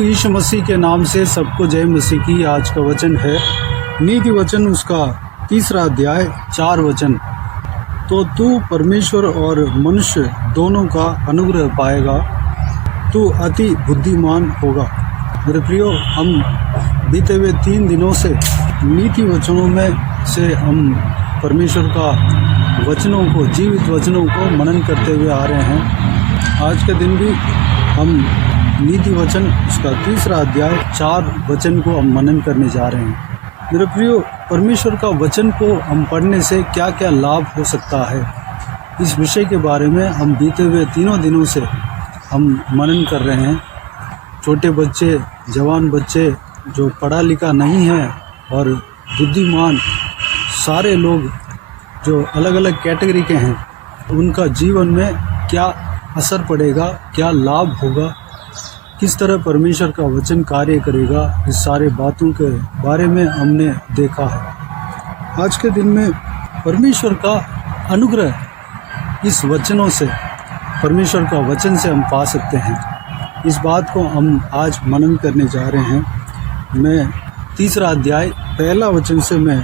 प्रभु यीशु मसीह के नाम से सबको जय मसीह की। आज का वचन है नीति वचन उसका 3 अध्याय 4 वचन। तो तू परमेश्वर और मनुष्य दोनों का अनुग्रह पाएगा, तू अति बुद्धिमान होगा। मेरे प्रियो, हम बीते हुए 3 दिनों से नीति वचनों में से हम परमेश्वर का वचनों को, जीवित वचनों को मनन करते हुए आ रहे हैं। आज के दिन भी हम नीति वचन उसका 3 अध्याय 4 वचन को हम मनन करने जा रहे हैं। मेरे प्रियो, परमेश्वर का वचन को हम पढ़ने से क्या क्या लाभ हो सकता है, इस विषय के बारे में हम बीते हुए 3 दिनों से हम मनन कर रहे हैं। छोटे बच्चे, जवान बच्चे जो पढ़ा लिखा नहीं है और बुद्धिमान, सारे लोग जो अलग अलग कैटेगरी के हैं, उनका जीवन में क्या असर पड़ेगा, क्या लाभ होगा, किस तरह परमेश्वर का वचन कार्य करेगा, इस सारे बातों के बारे में हमने देखा है। आज के दिन में परमेश्वर का अनुग्रह इस वचनों से, परमेश्वर का वचन से हम पा सकते हैं। इस बात को हम आज मनन करने जा रहे हैं। मैं 3 अध्याय 1 वचन से मैं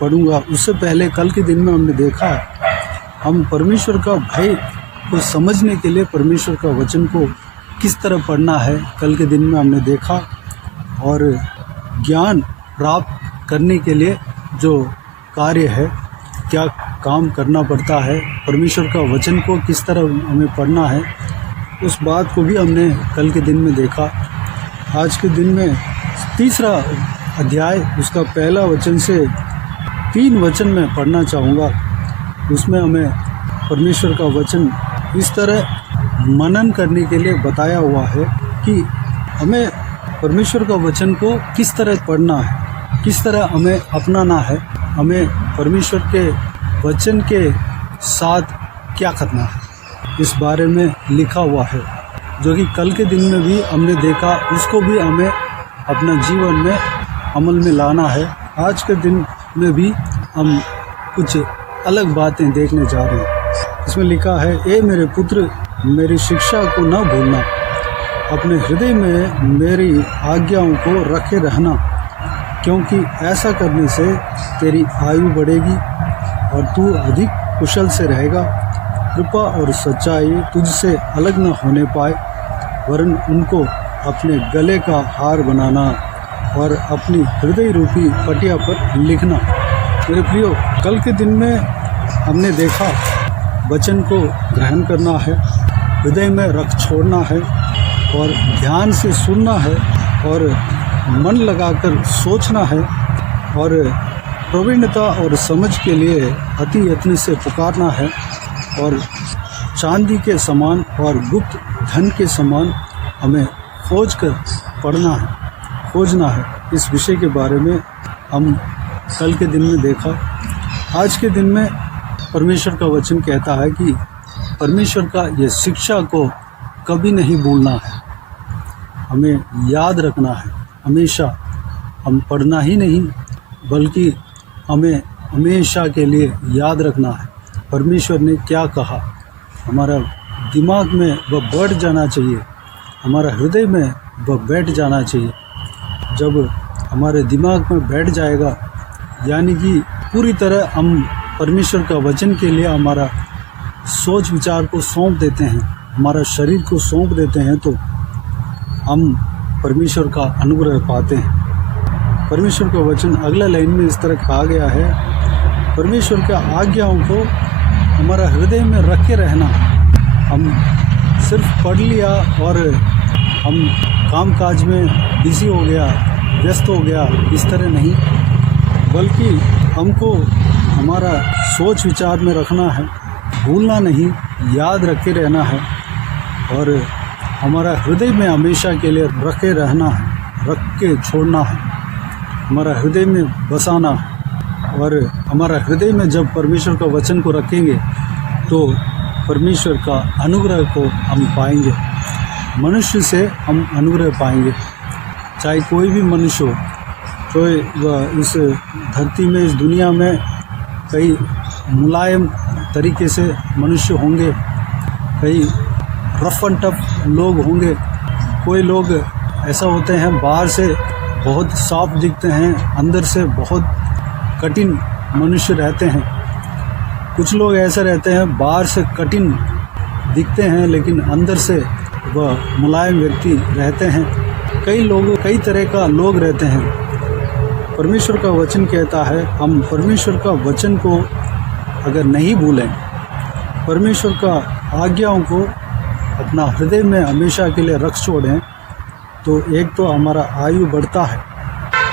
पढ़ूंगा। उससे पहले कल के दिन में हमने देखा, हम परमेश्वर का भय को समझने के लिए परमेश्वर का वचन को किस तरह पढ़ना है, कल के दिन में हमने देखा। और ज्ञान प्राप्त करने के लिए जो कार्य है, क्या काम करना पड़ता है, परमेश्वर का वचन को किस तरह हमें पढ़ना है, उस बात को भी हमने कल के दिन में देखा। आज के दिन में 3 अध्याय उसका 1 वचन से 3 वचन में पढ़ना चाहूँगा। उसमें हमें परमेश्वर का वचन इस तरह मनन करने के लिए बताया हुआ है कि हमें परमेश्वर का वचन को किस तरह पढ़ना है, किस तरह हमें अपनाना है, हमें परमेश्वर के वचन के साथ क्या करना है, इस बारे में लिखा हुआ है। जो कि कल के दिन में भी हमने देखा, उसको भी हमें अपना जीवन में अमल में लाना है। आज के दिन में भी हम कुछ अलग बातें देखने जा रहे हैं। इसमें लिखा है, ए मेरे पुत्र, मेरी शिक्षा को न भूलना, अपने हृदय में मेरी आज्ञाओं को रखे रहना, क्योंकि ऐसा करने से तेरी आयु बढ़ेगी और तू अधिक कुशल से रहेगा। कृपा और सच्चाई तुझसे अलग न होने पाए, वरन उनको अपने गले का हार बनाना और अपनी हृदय रूपी पटिया पर लिखना। मेरे प्रियो, कल के दिन में हमने देखा, वचन को ग्रहण करना है, हृदय में रख छोड़ना है और ध्यान से सुनना है और मन लगाकर सोचना है और प्रवीणता और समझ के लिए अति यत्न से पुकारना है और चांदी के समान और गुप्त धन के समान हमें खोज कर पढ़ना है, खोजना है। इस विषय के बारे में हम कल के दिन में देखा। आज के दिन में परमेश्वर का वचन कहता है कि परमेश्वर का ये शिक्षा को कभी नहीं भूलना है, हमें याद रखना है। हमेशा हम पढ़ना ही नहीं, बल्कि हमें हमेशा के लिए याद रखना है परमेश्वर ने क्या कहा। हमारा दिमाग में वह बैठ जाना चाहिए, हमारा हृदय में वह बैठ जाना चाहिए। जब हमारे दिमाग में बैठ जाएगा, यानी कि पूरी तरह हम परमेश्वर का वचन के लिए हमारा सोच विचार को सौंप देते हैं, हमारा शरीर को सौंप देते हैं, तो हम परमेश्वर का अनुग्रह पाते हैं। परमेश्वर का वचन अगला लाइन में इस तरह कहा गया है, परमेश्वर के आज्ञाओं को हमारा हृदय में रखे रहना। हम सिर्फ पढ़ लिया और हम कामकाज में बिजी हो गया, व्यस्त हो गया, इस तरह नहीं, बल्कि हमको हमारा सोच विचार में रखना है, भूलना नहीं, याद रखे रहना है और हमारा हृदय में हमेशा के लिए रखे रहना है, रख के छोड़ना है, हमारा हृदय में बसाना है। और हमारा हृदय में जब परमेश्वर का वचन को रखेंगे तो परमेश्वर का अनुग्रह को हम पाएंगे। मनुष्य से हम अनुग्रह पाएंगे, चाहे कोई भी मनुष्य हो। तो इस धरती में, इस दुनिया में कई मुलायम तरीके से मनुष्य होंगे, कई रफ एंड टफ लोग होंगे, कोई लोग ऐसा होते हैं, बाहर से बहुत साफ दिखते हैं, अंदर से बहुत कठिन मनुष्य रहते हैं। कुछ लोग ऐसे रहते हैं, बाहर से कठिन दिखते हैं लेकिन अंदर से वह मुलायम व्यक्ति रहते हैं। कई तरह का लोग रहते हैं। परमेश्वर का वचन कहता है, हम परमेश्वर का वचन को अगर नहीं भूलें, परमेश्वर का आज्ञाओं को अपना हृदय में हमेशा के लिए रख छोड़ें, तो एक तो हमारा आयु बढ़ता है,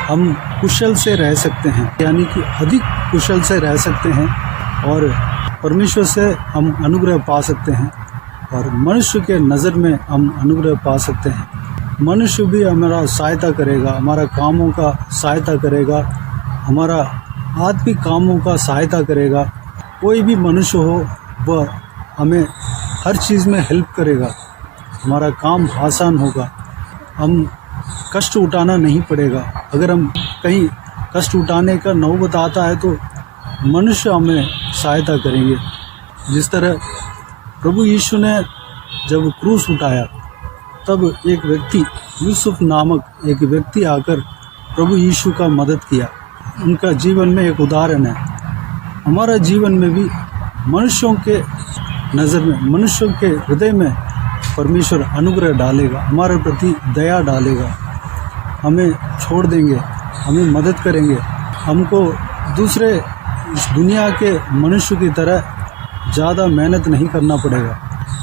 हम कुशल से रह सकते हैं, यानी कि अधिक कुशल से रह सकते हैं, और परमेश्वर से हम अनुग्रह पा सकते हैं, और मनुष्य के नज़र में हम अनुग्रह पा सकते हैं। मनुष्य भी हमारा सहायता करेगा, हमारा कामों का सहायता करेगा, हमारा आत्मिक कामों का सहायता करेगा। कोई भी मनुष्य हो वह हमें हर चीज़ में हेल्प करेगा, हमारा काम आसान होगा, हम कष्ट उठाना नहीं पड़ेगा। अगर हम कहीं कष्ट उठाने का नौबत आता है तो मनुष्य हमें सहायता करेंगे। जिस तरह प्रभु यीशु ने जब क्रूस उठाया, तब एक व्यक्ति, यूसुफ नामक एक व्यक्ति आकर प्रभु यीशु का मदद किया। उनका जीवन में एक उदाहरण है। हमारा जीवन में भी मनुष्यों के नज़र में, मनुष्यों के हृदय में परमेश्वर अनुग्रह डालेगा, हमारे प्रति दया डालेगा, हमें छोड़ देंगे, हमें मदद करेंगे। हमको दूसरे इस दुनिया के मनुष्य की तरह ज़्यादा मेहनत नहीं करना पड़ेगा,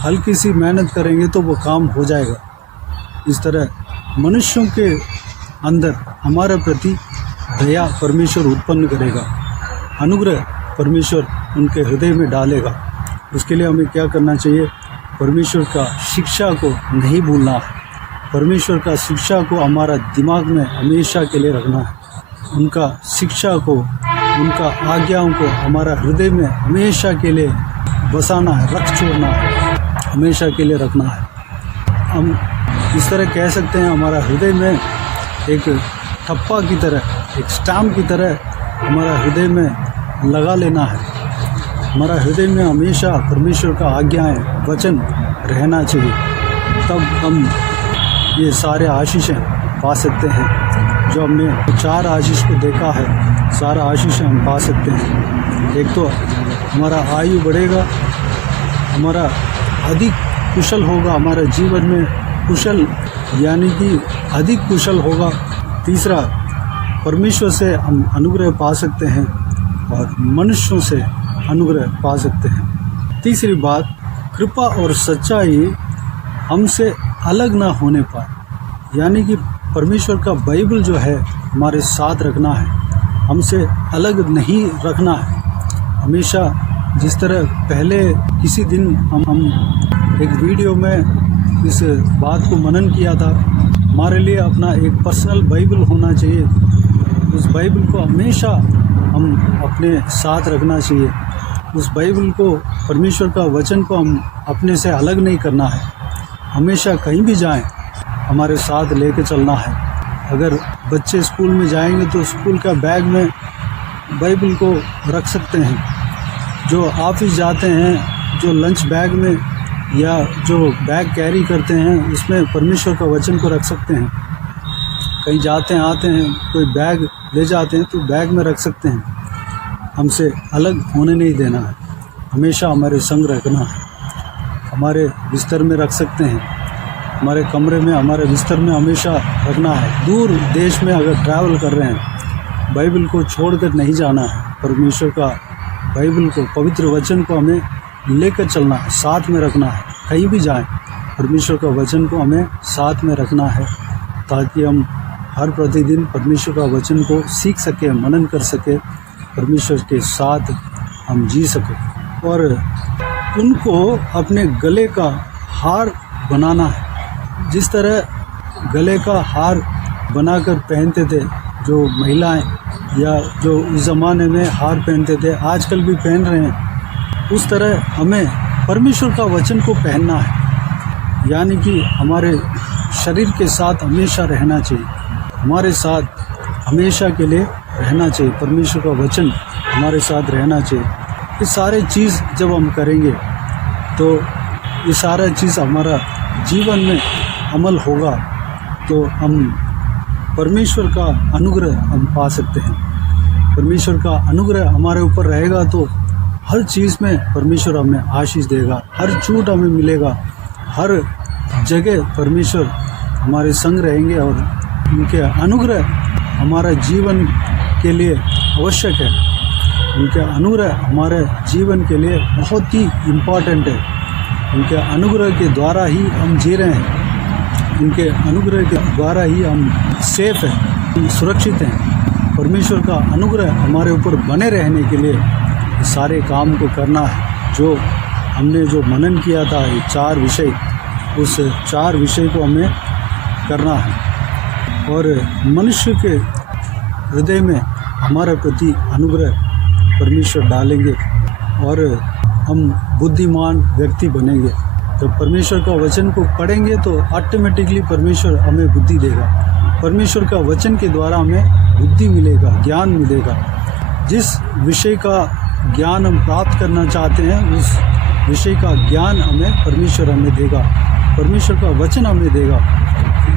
हल्की सी मेहनत करेंगे तो वो काम हो जाएगा। इस तरह मनुष्यों के अंदर हमारे प्रति दया परमेश्वर उत्पन्न करेगा, अनुग्रह परमेश्वर उनके हृदय में डालेगा। उसके लिए हमें क्या करना चाहिए? परमेश्वर का शिक्षा को नहीं भूलना है, परमेश्वर का शिक्षा को हमारा दिमाग में हमेशा के लिए रखना है, उनका शिक्षा को, उनका आज्ञाओं को हमारा हृदय में हमेशा के लिए बसाना है, रख छोड़ना है, हमेशा के लिए रखना है। हम इस तरह कह सकते हैं, हमारा हृदय में एक ठप्पा की तरह, एक स्टैम्प की तरह हमारा हृदय में लगा लेना है। हमारा हृदय में हमेशा परमेश्वर का आज्ञाएं, वचन रहना चाहिए, तब हम ये सारे आशीषें पा सकते हैं। जो हमने 4 आशीष को देखा है, सारा आशीष हम पा सकते हैं। एक तो हमारा आयु बढ़ेगा, हमारा अधिक कुशल होगा, हमारा जीवन में कुशल यानी कि अधिक कुशल होगा। तीसरा, परमेश्वर से हम अनुग्रह पा सकते हैं और मनुष्यों से अनुग्रह पा सकते हैं। तीसरी बात, कृपा और सच्चाई हमसे अलग ना होने पाए, यानी कि परमेश्वर का बाइबल जो है हमारे साथ रखना है, हमसे अलग नहीं रखना है। हमेशा जिस तरह पहले किसी दिन हम एक वीडियो में इस बात को मनन किया था, हमारे लिए अपना एक पर्सनल बाइबल होना चाहिए। उस बाइबल को हमेशा हम अपने साथ रखना चाहिए। उस बाइबल को, परमेश्वर का वचन को हम अपने से अलग नहीं करना है। हमेशा कहीं भी जाएं, हमारे साथ लेके चलना है। अगर बच्चे स्कूल में जाएंगे तो स्कूल का बैग में बाइबल को रख सकते हैं। जो ऑफिस जाते हैं, जो लंच बैग में या जो बैग कैरी करते हैं, उसमें परमेश्वर का वचन को रख सकते हैं। कहीं जाते हैं, आते हैं, कोई बैग ले जाते हैं तो बैग में रख सकते हैं। हमसे अलग होने नहीं देना है, हमेशा हमारे संग रखना है। हमारे बिस्तर में रख सकते हैं, हमारे कमरे में, हमारे बिस्तर में हमेशा रखना है। दूर देश में अगर ट्रैवल कर रहे हैं, बाइबल को छोड़कर नहीं जाना है। परमेश्वर का बाइबल को, पवित्र वचन को हमें लेकर चलना है, साथ में रखना है। कहीं भी जाएं, परमेश्वर का वचन को हमें साथ में रखना है, ताकि हम हर प्रतिदिन परमेश्वर का वचन को सीख सकें, मनन कर सकें, परमेश्वर के साथ हम जी सकें। और उनको अपने गले का हार बनाना है। जिस तरह गले का हार बनाकर पहनते थे जो महिलाएं, या जो उस ज़माने में हार पहनते थे, आजकल भी पहन रहे हैं, उस तरह हमें परमेश्वर का वचन को पहनना है। यानी कि हमारे शरीर के साथ हमेशा रहना चाहिए, हमारे साथ हमेशा के लिए रहना चाहिए। परमेश्वर का वचन हमारे साथ रहना चाहिए। ये सारे चीज़ जब हम करेंगे तो ये सारा चीज़ हमारा जीवन में अमल होगा, तो हम परमेश्वर का अनुग्रह हम पा सकते हैं। परमेश्वर का अनुग्रह हमारे ऊपर रहेगा तो हर चीज़ में परमेश्वर हमें आशीष देगा, हर छूट हमें मिलेगा, हर जगह परमेश्वर हमारे संग रहेंगे और उनके अनुग्रह हमारा जीवन के लिए आवश्यक है। उनके अनुग्रह हमारे जीवन के लिए बहुत ही इम्पॉर्टेंट है। उनके अनुग्रह के द्वारा ही हम जी रहे हैं, उनके अनुग्रह के द्वारा ही हम सेफ हैं, हम सुरक्षित हैं। परमेश्वर का अनुग्रह हमारे ऊपर बने रहने के लिए सारे काम को करना है। जो हमने जो मनन किया था ये 4 विषय, उस 4 विषय को हमें करना है और मनुष्य के हृदय में हमारे प्रति अनुग्रह परमेश्वर डालेंगे और हम बुद्धिमान व्यक्ति बनेंगे। जब परमेश्वर का वचन को पढ़ेंगे तो ऑटोमेटिकली परमेश्वर हमें बुद्धि देगा। परमेश्वर का वचन के द्वारा हमें बुद्धि मिलेगा, ज्ञान मिलेगा। जिस विषय का ज्ञान हम प्राप्त करना चाहते हैं उस विषय का ज्ञान हमें परमेश्वर हमें देगा, परमेश्वर का वचन हमें देगा।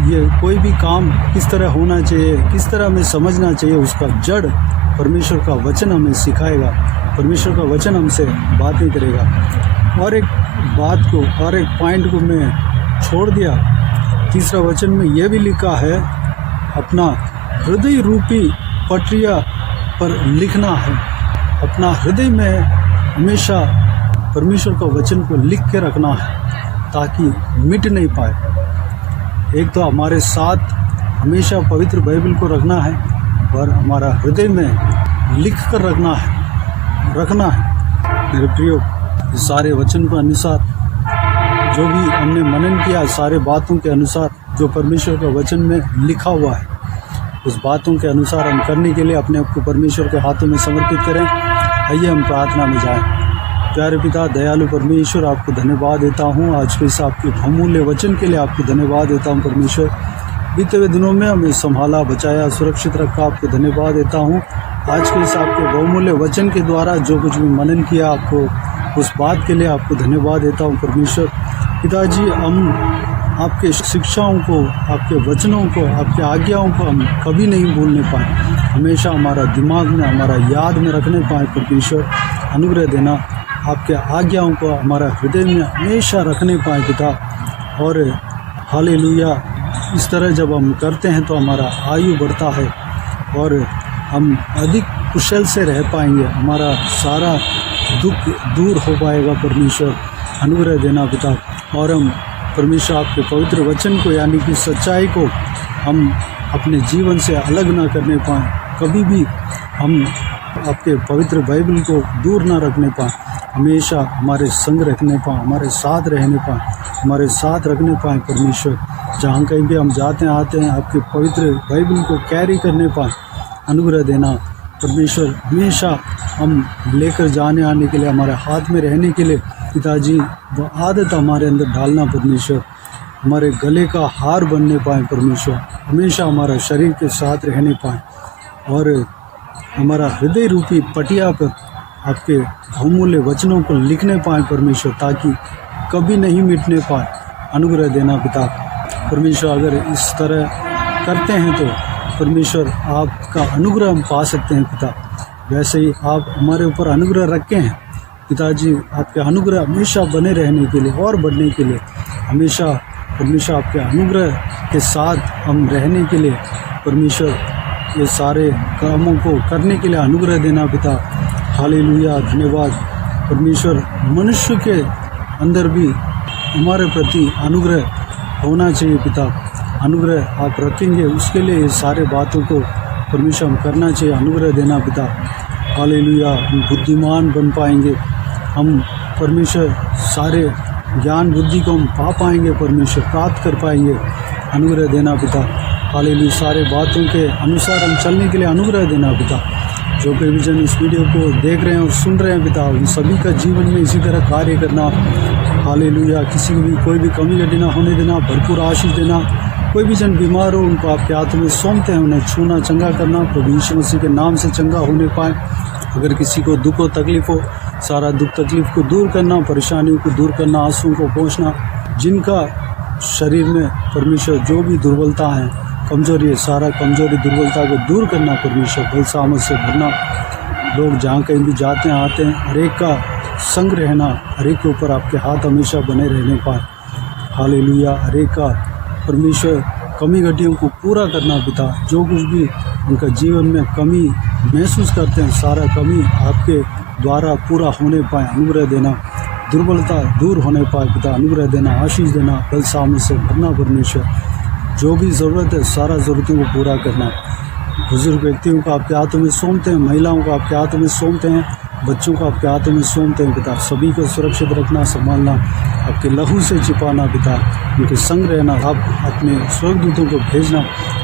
ये कोई भी काम किस तरह होना चाहिए, किस तरह हमें समझना चाहिए, उसका जड़ परमेश्वर का वचन हमें सिखाएगा। परमेश्वर का वचन हमसे बातें करेगा। और एक बात को और एक पॉइंट को मैं छोड़ दिया। तीसरा वचन में यह भी लिखा है, अपना हृदय रूपी पटरिया पर लिखना है। अपना हृदय में हमेशा परमेश्वर का वचन को लिख के रखना है ताकि मिट नहीं पाए। एक तो हमारे साथ हमेशा पवित्र बाइबल को रखना है और हमारा हृदय में लिख कर रखना है। मेरे प्रियो, सारे वचन के अनुसार जो भी हमने मनन किया, सारे बातों के अनुसार जो परमेश्वर का वचन में लिखा हुआ है, उस बातों के अनुसार हम करने के लिए अपने आप को परमेश्वर के हाथों में समर्पित करें। आइए हम प्रार्थना में जाएं। प्यारे पिता, दयालु परमेश्वर, आपको धन्यवाद देता हूँ आज के इस आपके बहुमूल्य वचन के लिए। आपको धन्यवाद देता हूँ परमेश्वर, बीते हुए दिनों में हमें संभाला, बचाया, सुरक्षित रखा। आपको धन्यवाद देता हूँ आज के इस आपके बहुमूल्य वचन के द्वारा जो कुछ भी मनन किया, आपको उस बात के लिए आपको धन्यवाद देता हूँ परमेश्वर। पिताजी, हम आपके शिक्षाओं को, आपके वचनों को, आपके आज्ञाओं को हम कभी नहीं भूलने पाए, हमेशा हमारा दिमाग में, हमारा याद में रखने पाए। परमेश्वर अनुग्रह देना, आपके आज्ञाओं को हमारा हृदय में हमेशा रखने पाए पिता। और हालेलुया, इस तरह जब हम करते हैं तो हमारा आयु बढ़ता है और हम अधिक कुशल से रह पाएंगे, हमारा सारा दुख दूर हो पाएगा। परमेश्वर अनुग्रह देना पिता। और हम परमेश्वर आपके पवित्र वचन को यानी कि सच्चाई को हम अपने जीवन से अलग ना करने पाएँ, कभी भी हम आपके पवित्र बाइबल को दूर ना रखने पाएँ, हमेशा हमारे संग रखने पाएँ, हमारे साथ रहने पाएँ, हमारे साथ रखने पाएँ। परमेश्वर, जहाँ कहीं भी हम जाते हैं आते हैं, आपके पवित्र बाइबल को कैरी करने पाएँ, अनुग्रह देना परमेश्वर। हमेशा हम लेकर जाने आने के लिए, हमारे हाथ में रहने के लिए पिताजी वो आदत हमारे अंदर डालना परमेश्वर। हमारे गले का हार बनने पाएँ परमेश्वर, हमेशा हमारा शरीर के साथ रहने पाएँ और हमारा हृदय रूपी पटिया पर आपके बहुमूल्य वचनों को लिखने पाएँ परमेश्वर, ताकि कभी नहीं मिटने पाए। अनुग्रह देना पिता परमेश्वर। अगर इस तरह करते हैं तो परमेश्वर आपका अनुग्रह हम पा सकते हैं पिता। वैसे ही आप हमारे ऊपर अनुग्रह रखे हैं पिताजी, आपके अनुग्रह हमेशा बने रहने के लिए और बढ़ने के लिए, हमेशा परमेश्वर आपके अनुग्रह के साथ हम रहने के लिए परमेश्वर ये सारे कामों को करने के लिए अनुग्रह देना पिता। हालेलुया, धन्यवाद परमेश्वर। मनुष्य के अंदर भी हमारे प्रति अनुग्रह होना चाहिए पिता। अनुग्रह आप रखेंगे, उसके लिए ये सारे बातों को परमेश्वर हम करना चाहिए। अनुग्रह देना पिता। हालेलुया, हम बुद्धिमान बन पाएंगे, हम परमेश्वर सारे ज्ञान बुद्धि को हम पा पाएंगे, परमेश्वर प्राप्त कर पाएंगे। अनुग्रह देना पिता। हालेलुया, सारे बातों के अनुसार हम चलने के लिए अनुग्रह देना पिता। जो कोई भी जन इस वीडियो को देख रहे हैं और सुन रहे हैं पिता, उन सभी का जीवन में इसी तरह कार्य करना। हालेलुया, किसी को भी कोई भी कमी घटी ना होने देना, भरपूर आशीष देना। कोई भी जन बीमार हो उनको आपके हाथों में सौंपते हैं, उन्हें छूना, चंगा करना, प्रभु यीशु मसीह के नाम से चंगा होने पाए। अगर किसी को दुख हो, तकलीफ हो, सारा दुख तकलीफ को दूर करना, परेशानियों को दूर करना, आंसुओं को पोंछना। जिनका शरीर में परमेश्वर जो भी दुर्बलता है, कमज़ोरी है, सारा कमज़ोरी दुर्बलता को दूर करना परमेश्वर, बल सामर्थ से भरना। लोग जहाँ कहीं भी जाते हैं आते हैं, हर एक का संग रहना, हर एक के ऊपर आपके हाथ हमेशा बने रहने पाए। हालेलुया। हर एक का परमेश्वर कमी घटियों को पूरा करना पिता, जो कुछ भी उनका जीवन में कमी महसूस करते हैं, सारा कमी आपके द्वारा पूरा होने पाए, अनुग्रह देना। दुर्बलता दूर होने पाए पिता, अनुग्रह देना, आशीष देना, बल सामर्थ से भरना परमेश्वर। जो भी ज़रूरत है सारा ज़रूरतों को पूरा करना। बुजुर्ग व्यक्तियों को आपके हाथों में सौंपते हैं, महिलाओं को आपके हाथों में सौंपते हैं, बच्चों को आपके हाथों में सौंपते हैं पिता। सभी को सुरक्षित रखना, संभालना, आपके लहू से छिपाना पिता, उनके संग रहना, आप अपने स्वर्गदूतों को भेजना,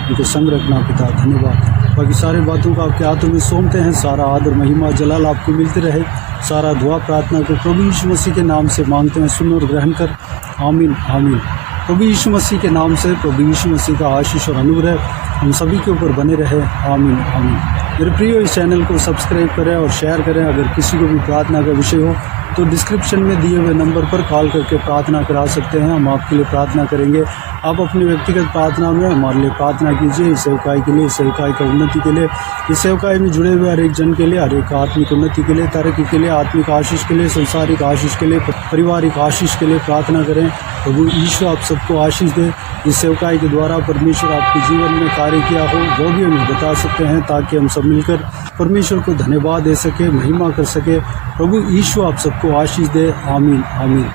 उनके संग रखना पिता। धन्यवाद। बाकी सारी बातों को आपके हाथों में सौंपते हैं। सारा आदर महिमा जलाल आपको मिलते रहे। सारा दुआ प्रार्थना को प्रभु यीशु मसीह के नाम से मांगते हैं, सुन और ग्रहण कर। आमीन आमीन। प्रभु यीशु मसीह के नाम से प्रभु यीशु मसीह का आशीष और अनुग्रह हम सभी के ऊपर बने रहे। आमीन आमीन। मेरे प्रियो, इस चैनल को सब्सक्राइब करें और शेयर करें। अगर किसी को भी प्रार्थना का विषय हो तो डिस्क्रिप्शन में दिए हुए नंबर पर कॉल करके प्रार्थना करा सकते हैं। हम आपके लिए प्रार्थना करेंगे। आप अपनी व्यक्तिगत प्रार्थना में हमारे लिए प्रार्थना कीजिए, इस सेवकाई के लिए, इस सेवकाई का उन्नति के लिए, इस सेवकाई में जुड़े हुए हर एक जन के लिए, हर एक आत्मिक उन्नति के लिए, तरक्की के लिए, आत्मिक आशीष के लिए, संसारिक आशीष के लिए, पारिवारिक आशीष के लिए प्रार्थना करें। प्रभु ईश्वर आप सबको आशीष दे। इस सेवकाई के द्वारा परमेश्वर आपके जीवन में कार्य किया हो वो भी हमें बता सकते हैं, ताकि हम सब मिलकर परमेश्वर को धन्यवाद दे सके, महिमा कर सके। प्रभु ईश्वर आप सबको आशीष दे। आमीन आमीन।